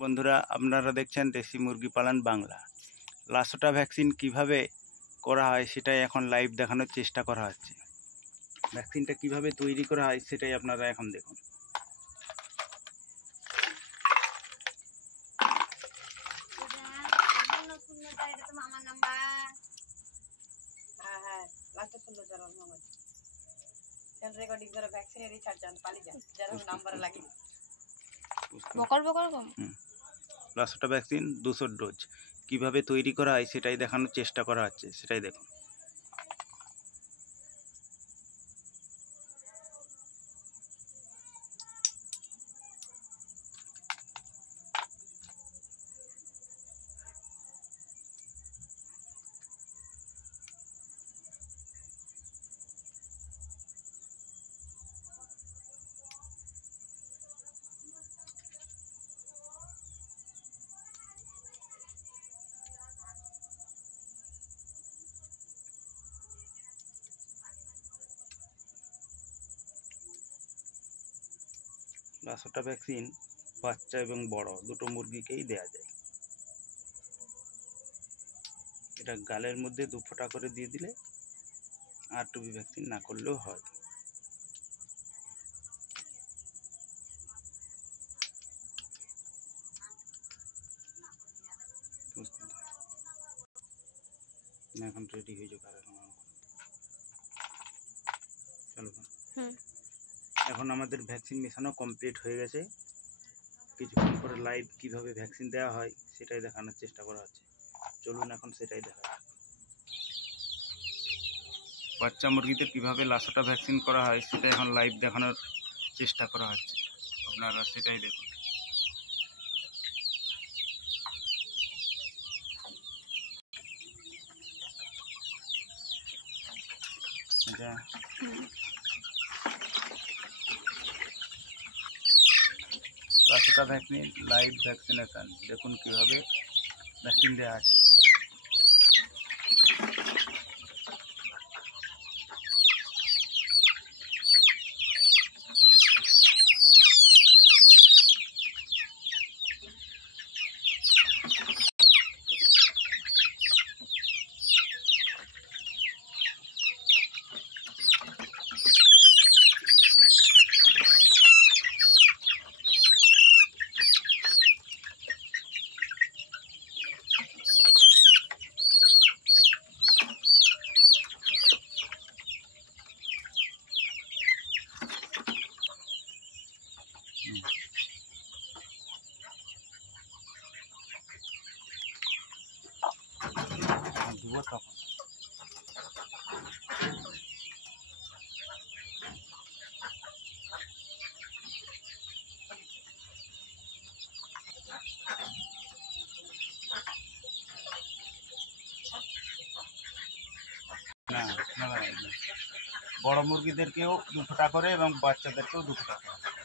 বন্ধুরা, আপনারা দেখছেন দেশি মুরগি পালন বাংলা। লাসোটা ভ্যাকসিন কিভাবে করা হয় সেটাই এখন লাইভ দেখানোর চেষ্টা করা হচ্ছে। ভ্যাকসিনটা কিভাবে তৈরি করা হয় সেটাই আপনারা এখন দেখুন। লাসোটা ভ্যাকসিন 200 ডোজ কিভাবে তৈরি করা হয় সেটাই দেখানোর চেষ্টা করা হচ্ছে, সেটাই দেখুন। লাসোটা ভ্যাকসিন বাচ্চা এবং বড় দুটো মুরগিকেই দেয়া যায়। এটা গালের মধ্যে 2 ফোঁটা করে দিয়ে দিলে আর টুবি ভ্যাকসিন না করলেও হয়। এখন রেডি হয়ে যাবে। এখন আমাদের ভ্যাকসিন মেশানো কমপ্লিট হয়ে গেছে। কিছুক্ষণ পরে লাইভ কিভাবে ভ্যাকসিন দেওয়া হয় সেটাই দেখানোর চেষ্টা করা হচ্ছে। চলুন এখন সেটাই দেখা যাক। বাচ্চা মুরগিদের কিভাবে লাসোটা ভ্যাকসিন করা হয় সেটা এখন লাইভ দেখানোর চেষ্টা করা হচ্ছে, আপনারা সেটাই দেখুন। লাসোটা ভ্যাকসিন লাইভ ভ্যাকসিনেশন দেখুন কিভাবে ভ্যাকসিন দেওয়া আছে। বড় মুরগিদেরকেও 2 ফোঁটা করে এবং বাচ্চাদেরকেও 2 ফোঁটা করে।